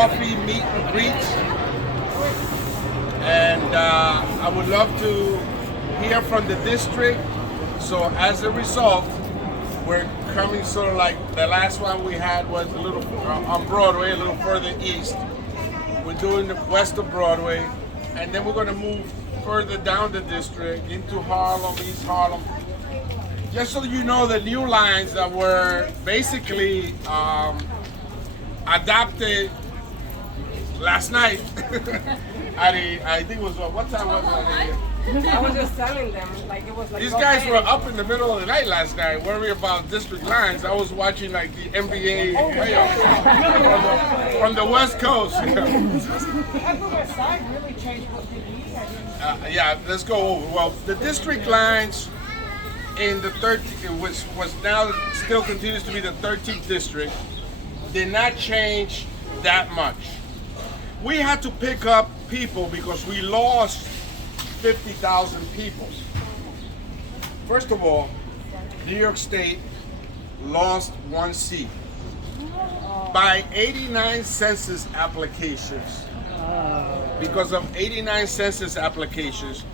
coffee meet and greets, and I would love to hear from the district. So as a result, we're coming sort of like the last one we had was a little on Broadway, a little further east. We're doing the west of Broadway, and then we're going to move further down the district into Harlem, East Harlem. Just so you know, the new lines that were basically adopted last night. I think it was, what time was it? I was just telling them, like it was like. These guys were up in the middle of the night last night worrying about district lines. I was watching like the NBA playoffs from the West Coast. Everywhere side really changed what they need. Yeah, let's go over. Well, the district lines in the 13th, which was now still continues to be the 13th district, did not change that much. We had to pick up people because we lost 50,000 people. First of all, New York State lost one seat. By 89 census applications, because of 89 census applications,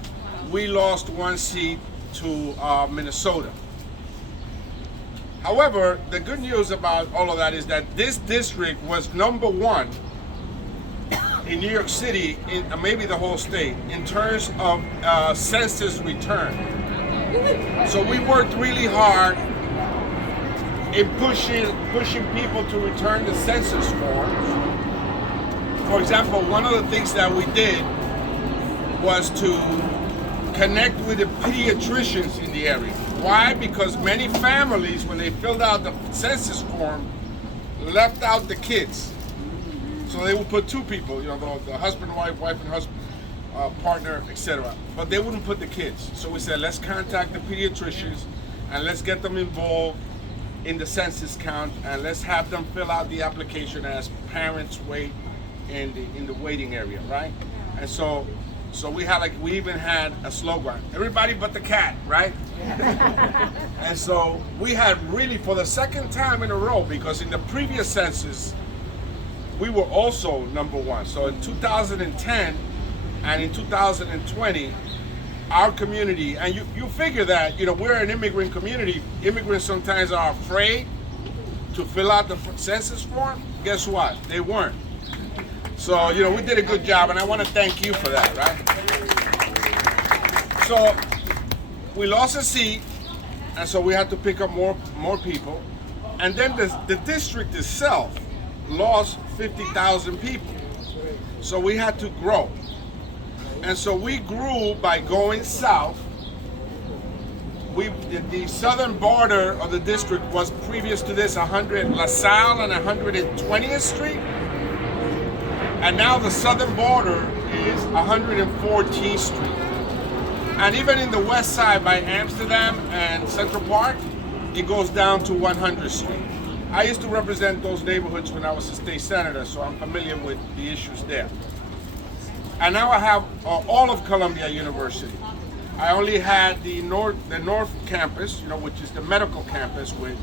we lost one seat to Minnesota. However, the good news about all of that is that this district was number one in New York City, in maybe the whole state, in terms of census return. So we worked really hard in pushing people to return the census forms. For example, one of the things that we did was to connect with the pediatricians in the area. Why? Because many families, when they filled out the census form, left out the kids. So they would put two people, you know, the husband, wife and husband, partner, etc. But they wouldn't put the kids. So we said, let's contact the pediatricians and let's get them involved in the census count, and let's have them fill out the application as parents wait in the waiting area, right? And so we even had a slogan, everybody but the cat, right? And so we had really, for the second time in a row, because in the previous census, we were also number one. So in 2010 and in 2020, our community, and you figure that, you know, we're an immigrant community. Immigrants sometimes are afraid to fill out the census form. Guess what? They weren't. So, you know, we did a good job, and I want to thank you for that, right? So we lost a seat, and so we had to pick up more people. And then the district itself lost 50,000 people. So we had to grow. And so we grew by going south. The southern border of the district was previous to this 100 LaSalle and 120th Street. And now the southern border is 114th Street. And even in the west side by Amsterdam and Central Park, it goes down to 100th Street. I used to represent those neighborhoods when I was a state senator, so I'm familiar with the issues there. And now I have all of Columbia University. I only had the north campus, you know, which is the medical campus with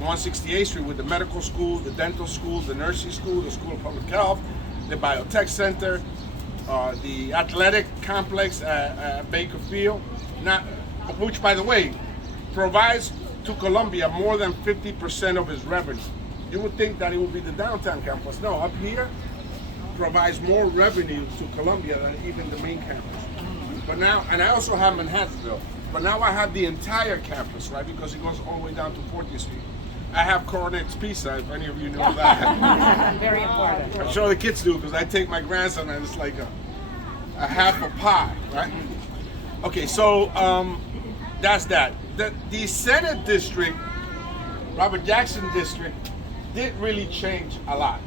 168th Street, with the medical school, the dental school, the nursing school, the School of Public Health, the biotech center, the athletic complex at Baker Field, which, by the way, provides to Columbia more than 50% of its revenue. You would think that it would be the downtown campus. No, up here provides more revenue to Columbia than even the main campus. But now, and I also have Manhattanville, but now I have the entire campus, right? Because it goes all the way down to 40th Street. I have Coronet's Pizza, if any of you know that. Very important. I'm sure the kids do, because I take my grandson and it's like a half a pie, right? Okay, so that's that. The Senate district, Robert Jackson district, didn't really change a lot.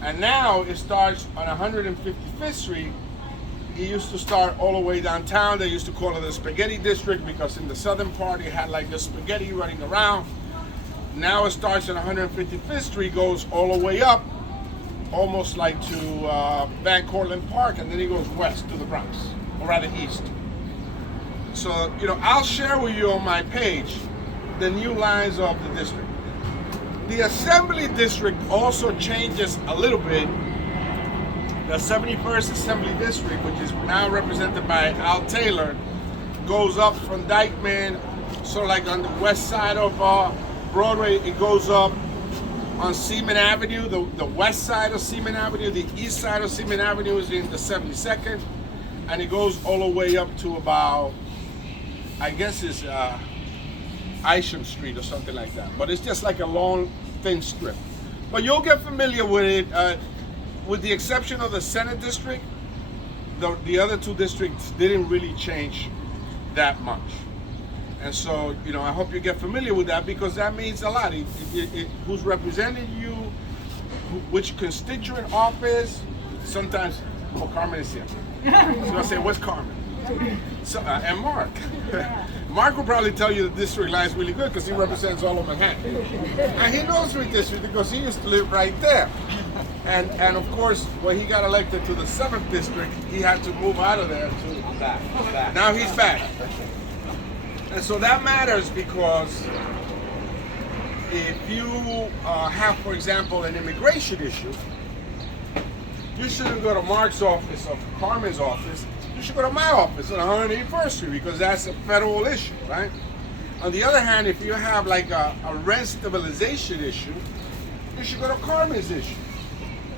And now it starts on 155th Street. It used to start all the way downtown. They used to call it the Spaghetti District because in the southern part it had like the spaghetti running around. Now it starts on 155th Street, goes all the way up, almost like to Van Cortlandt Park, and then it goes west to the Bronx, or rather east. So, you know, I'll share with you on my page the new lines of the district. The Assembly District also changes a little bit. The 71st Assembly District, which is now represented by Al Taylor, goes up from Dyckman, so like on the west side of Broadway, it goes up on Seaman Avenue, the west side of Seaman Avenue. The east side of Seaman Avenue is in the 72nd, and it goes all the way up to about, I guess it's Isham Street or something like that. But it's just like a long, thin strip. But you'll get familiar with it. With the exception of the Senate District, the other two districts didn't really change that much. And so, you know, I hope you get familiar with that, because that means a lot. Who's representing you, which constituent office. Sometimes, oh, Carmen is here. So I say, what's Carmen? So, and Mark. Mark will probably tell you the district line is really good because he represents all of Manhattan. And he knows my district because he used to live right there. And of course, when he got elected to the 7th district, he had to move out of there to back. Now he's back. And so that matters, because if you have, for example, an immigration issue, you shouldn't go to Mark's office or Carmen's office. You should go to my office on 181st Street, because that's a federal issue, right? On the other hand, if you have like a rent stabilization issue, you should go to Carmen's issue,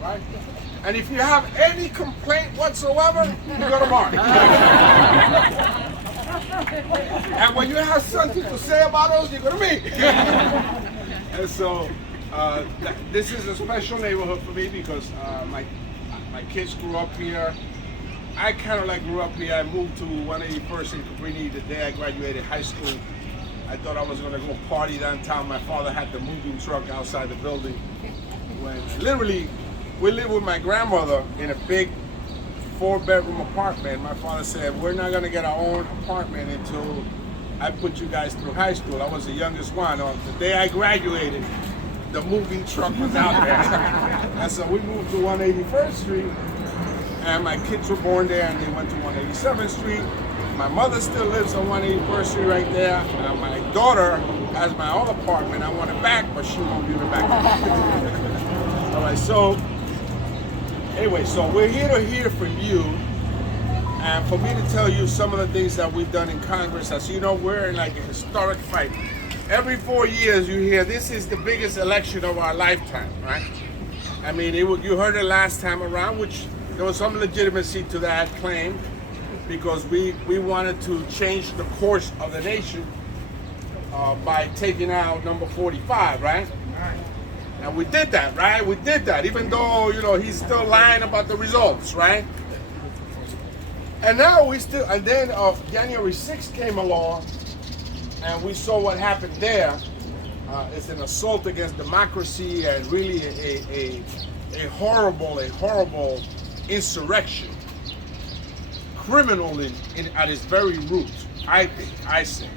right? And if you have any complaint whatsoever, you go to Mark. And when you have something to say about those, you go to me. And so this is a special neighborhood for me, because my kids grew up here. I kind of like grew up here. I moved to 181st in Cabrini the day I graduated high school. I thought I was going to go party downtown. My father had the moving truck outside the building. When literally, we lived with my grandmother in a big 4-bedroom apartment. My father said, we're not going to get our own apartment until I put you guys through high school. I was the youngest one. On the day I graduated, the moving truck was out there. And so we moved to 181st Street, and my kids were born there, and they went to 187th Street. My mother still lives on 181st Street right there. My daughter has my own apartment. I want it back, but she won't give it back. All right, so anyway, so we're here to hear from you, and for me to tell you some of the things that we've done in Congress. As you know, we're in like a historic fight. Every 4 years you hear this is the biggest election of our lifetime, right? I mean, you heard it last time around, which there was some legitimacy to that claim, because we wanted to change the course of the nation by taking out number 45, right? And we did that, right? We did that, even though, you know, he's still lying about the results, right? And now and then January 6th came along, and we saw what happened there. It's an assault against democracy, and really a horrible insurrection. Criminal at its very roots, I say.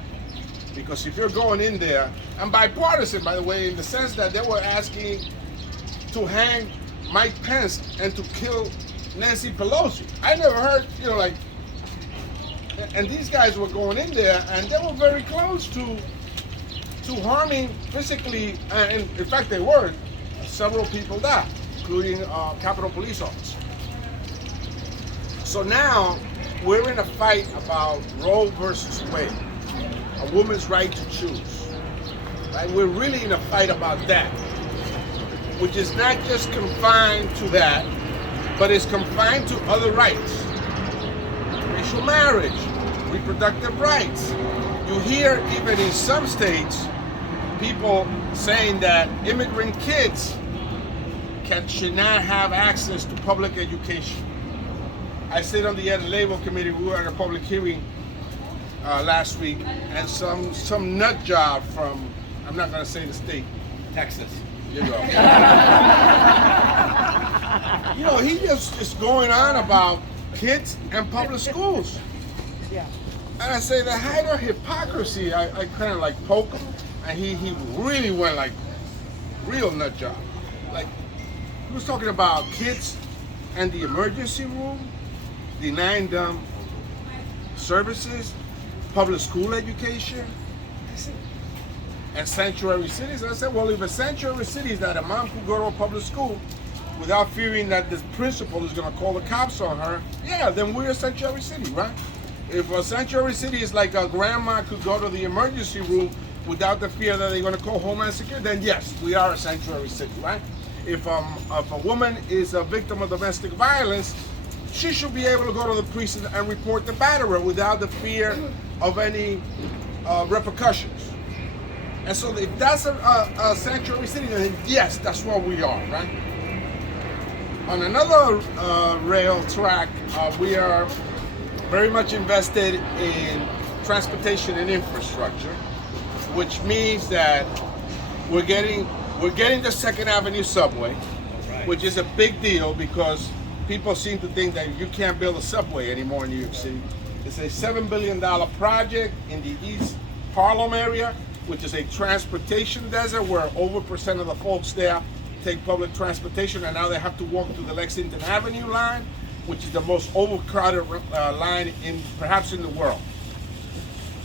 Because if you're going in there, and bipartisan, by the way, in the sense that they were asking to hang Mike Pence and to kill Nancy Pelosi. I never heard, you know, like, and these guys were going in there, and they were very close to harming physically, and in fact they were. Several people died, including Capitol Police officer. So now we're in a fight about Roe versus Wade, a woman's right to choose. Right? We're really in a fight about that, which is not just confined to that, but is confined to other rights. Racial marriage, reproductive rights. You hear even in some states people saying that immigrant kids should not have access to public education. I sit on the Ed and Labor Committee. We were at a public hearing last week, and some nut job from, I'm not going to say the state, Texas. You go. You know, he just is going on about kids and public schools. Yeah. And I say, the height of hypocrisy, I kind of like poke him, and he really went like real nut job. Like, he was talking about kids and the emergency room, denying them services, public school education. I said, and sanctuary cities. And I said, well, if a sanctuary city is that a mom could go to a public school without fearing that the principal is going to call the cops on her, yeah, then we're a sanctuary city, right? If a sanctuary city is like a grandma could go to the emergency room without the fear that they're going to call Homeland Security, then yes, we are a sanctuary city, right? If a woman is a victim of domestic violence, she should be able to go to the precinct and report the batterer without the fear of any repercussions. And so if that's a sanctuary city, then yes, that's what we are, right? On another rail track, we are very much invested in transportation and infrastructure, which means that we're getting the Second Avenue subway, which is a big deal because people seem to think that you can't build a subway anymore in New York City. It's a $7 billion project in the East Harlem area, which is a transportation desert where over % of the folks there take public transportation, and now they have to walk to the Lexington Avenue line, which is the most overcrowded line perhaps in the world.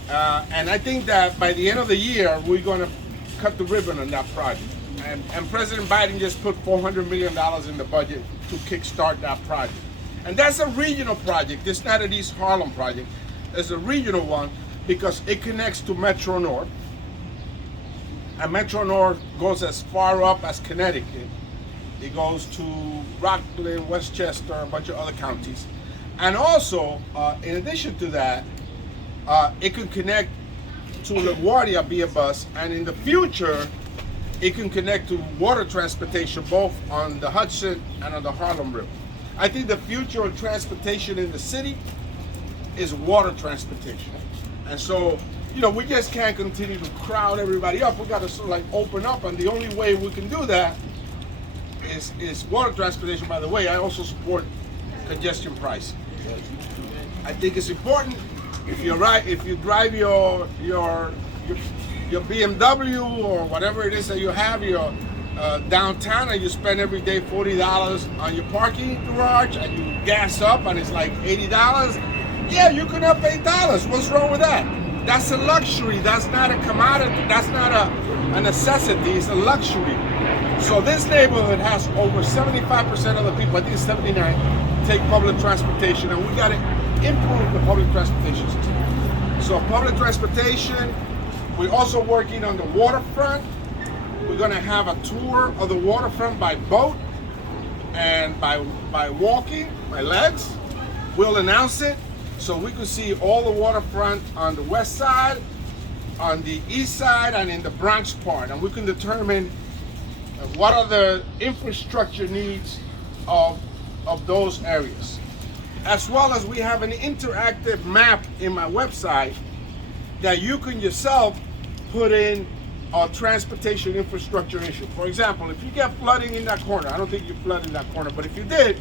And I think that by the end of the year, we're going to cut the ribbon on that project. And President Biden just put $400 million in the budget to kickstart that project. And that's a regional project. It's not an East Harlem project. It's a regional one because it connects to Metro North. And Metro North goes as far up as Connecticut. It goes to Rockland, Westchester, a bunch of other counties. And also, in addition to that, it can connect to LaGuardia via bus, and in the future, it can connect to water transportation both on the Hudson and on the Harlem River. I think the future of transportation in the city is water transportation. And so, you know, we just can't continue to crowd everybody up. We got to sort of like open up, and the only way we can do that is water transportation. By the way, I also support congestion pricing. I think it's important. If you drive your BMW or whatever it is that you have, your downtown, and you spend every day $40 on your parking garage, and you gas up, and it's like $80. Yeah, you can up $8. What's wrong with that? That's a luxury. That's not a commodity. That's not a necessity. It's a luxury. So this neighborhood has over 75% of the people, I think it's 79, take public transportation, and we got to improve the public transportation system. So public transportation, we're also working on the waterfront. We're going to have a tour of the waterfront by boat and by walking, by legs. We'll announce it so we can see all the waterfront on the west side, on the east side, and in the Bronx part. And we can determine what are the infrastructure needs of those areas. As well as we have an interactive map in my website that you can yourself put in a transportation infrastructure issue. For example, if you get flooding in that corner, I don't think you flood in that corner, but if you did,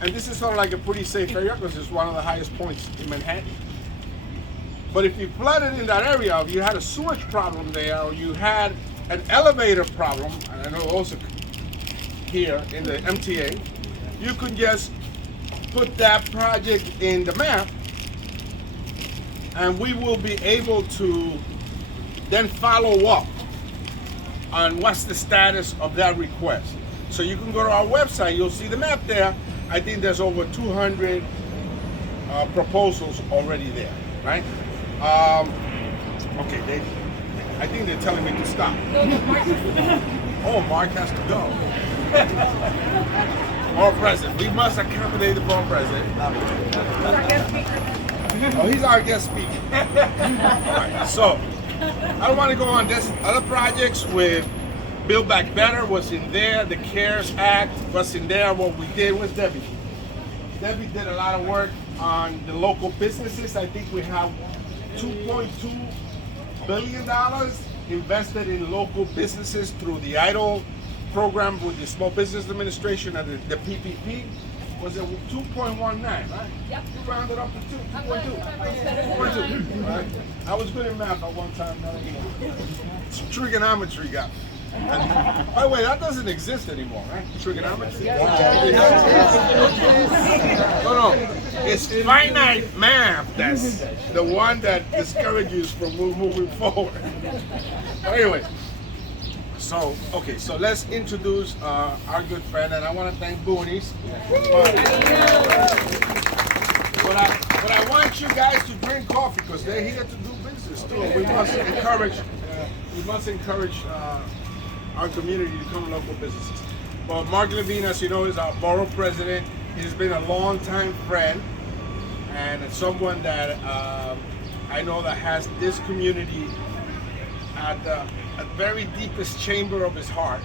and this is sort of like a pretty safe area because it's one of the highest points in Manhattan. But if you flooded in that area, if you had a sewage problem there, or you had an elevator problem, and I know also here in the MTA, you can just put that project in the map, and we will be able to then follow up on what's the status of that request. So you can go to our website, you'll see the map there. I think there's over 200 proposals already there, right? Okay, I think they're telling me to stop. Oh, Mark has to go. Board president, we must accommodate the board president. Oh, he's our guest speaker. All right, so I don't want to go on this other projects with Build Back Better, what's in there, the CARES Act, what's in there, what we did with Debbie. Debbie did a lot of work on the local businesses. I think we have $2.2 billion invested in local businesses through the EIDL program with the Small Business Administration and the PPP. Was it 2.19, right? Yep. You rounded up to 2.2. Right? I was good in math at one time. It's trigonometry guy. And, by the way, that doesn't exist anymore, right? Trigonometry? No. It's finite math that's the one that discourages from moving forward. But anyway, so let's introduce our good friend, and I want to thank Buunni. But I want you guys to drink coffee because they're here to do business too. We must encourage our community to come to local businesses. Well, Mark Levine, as you know, is our borough president. He's been a long-time friend and someone that I know that has this community at the very deepest chamber of his heart.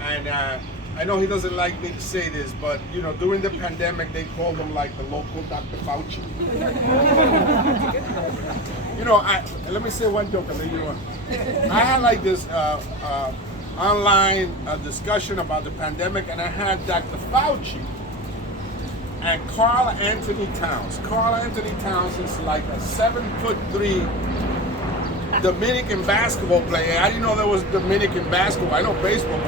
And I know he doesn't like me to say this, but you know, during the pandemic, they called him like the local Dr. Fauci. You know, let me say one joke, and then you know, I had like this online discussion about the pandemic, and I had Dr. Fauci and Carl Anthony Towns. Carl Anthony Towns is like a 7'3" Dominican basketball player. I didn't know there was Dominican basketball. I know baseball,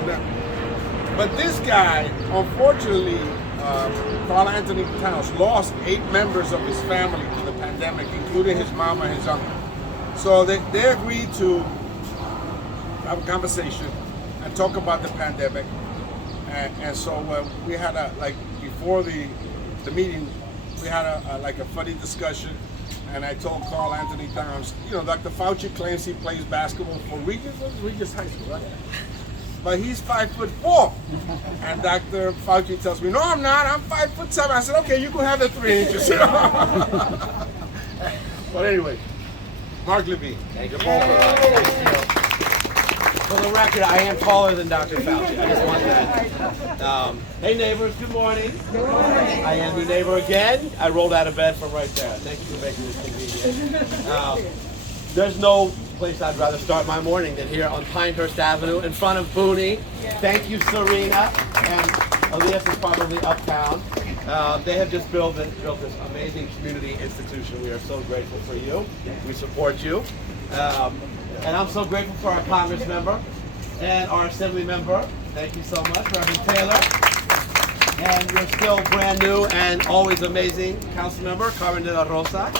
but this guy, unfortunately, Carl Anthony Towns lost 8 members of his family to the pandemic, including his mom and his uncle. So they agreed to have a conversation and talk about the pandemic. And so we had before the meeting, we had a funny discussion. And I told Carl Anthony Towns, you know, Dr. Fauci claims he plays basketball for Regis High School, right? But he's 5'4". And Dr. Fauci tells me, no, I'm not, I'm 5'7". I said, okay, you can have the 3 inches. But anyway, Mark Levine. Thank you. For the record, I am taller than Dr. Fauci. I just want that. Hey neighbors, good morning. Good morning. I am your neighbor again. I rolled out of bed from right there. Thank you for making this convenient. There's no place I'd rather start my morning than here on Pinehurst Avenue in front of Buunni. Thank you, Serena, and Elias is probably uptown. They have just built this amazing community institution. We are so grateful for you. We support you. And I'm so grateful for our Congress member and our Assembly member. Thank you so much, Reverend Taylor. And you're still brand new and always amazing Council member, Carmen de la Rosa.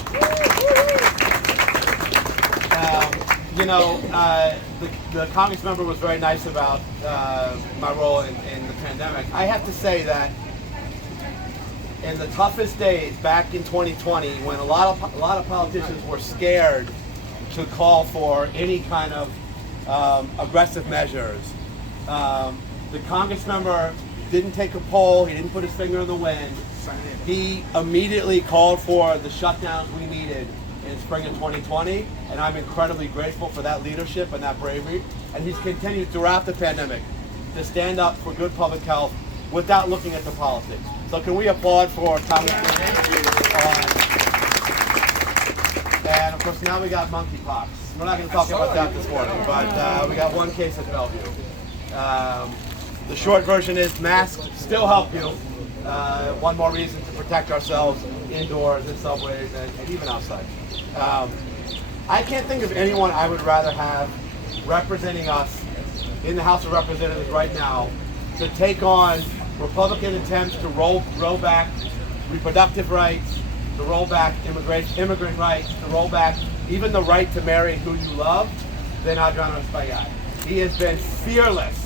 The Congress member was very nice about my role in the pandemic. I have to say that in the toughest days back in 2020, when a lot of politicians were scared to call for any kind of aggressive measures, the Congress member didn't take a poll. He didn't put his finger in the wind. He immediately called for the shutdowns we needed in spring of 2020, and I'm incredibly grateful for that leadership and that bravery. And he's continued throughout the pandemic to stand up for good public health without looking at the politics. So can we applaud for Congressman? And of course now we got monkeypox. We're not going to talk about that this morning, but we got one case at Bellevue. The short version is masks still help you. One more reason to protect ourselves indoors, in subways, and even outside. I can't think of anyone I would rather have representing us in the House of Representatives right now to take on Republican attempts to roll back reproductive rights, to roll back immigrant rights, to roll back even the right to marry who you love, than Adriano Espaillat. He has been fearless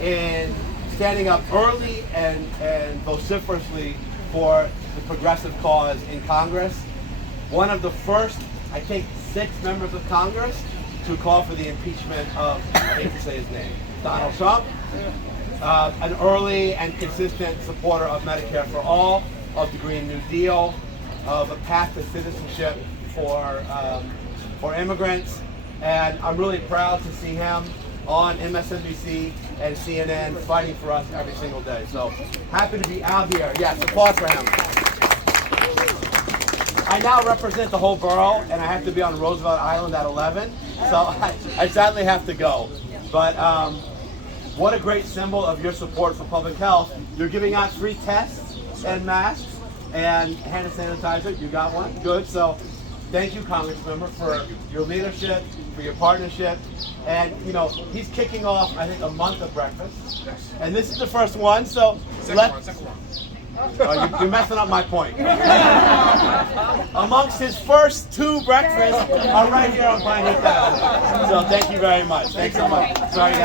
in standing up early and vociferously for the progressive cause in Congress. One of the first, I think, 6 members of Congress to call for the impeachment of, I hate to say his name, Donald Trump. An early and consistent supporter of Medicare for all, of the Green New Deal, of a path to citizenship for immigrants. And I'm really proud to see him on MSNBC and CNN fighting for us every single day. So happy to be out here. Yes, applause for him. I now represent the whole borough, and I have to be on Roosevelt Island at 11, so I sadly have to go. But what a great symbol of your support for public health. You're giving out free tests and masks and hand sanitizer. You got one? Good. So thank you, Congressmember, for your leadership, for your partnership. And, you know, he's kicking off, I think, a month of breakfast. And this is the first one, so second one. You're messing up my point. Amongst his first 2 breakfasts are right here on Pinehurst Avenue. So thank you very much. Thanks so much. Sorry you had